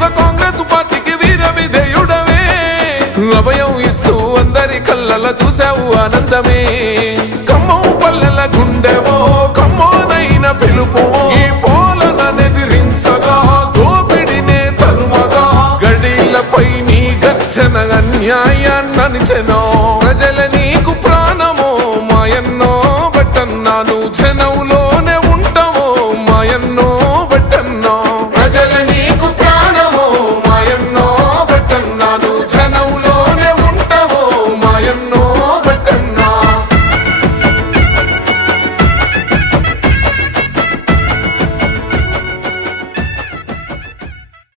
నీవుగా కాంగ్రెస్ పార్టీకి వీర విధేయుడవే అభయం ఇస్తూ అందరి కళ్ళల చూసావు ఆనందమే ఖమ్మం పల్లెల గుండెవో ఖమ్మోనైన పిలుపువో ఈ పోలనెదిరించగా దోపిడినే తరుమగా గడిలపై నీ గర్జన అన్యాయాన్ననిచెనో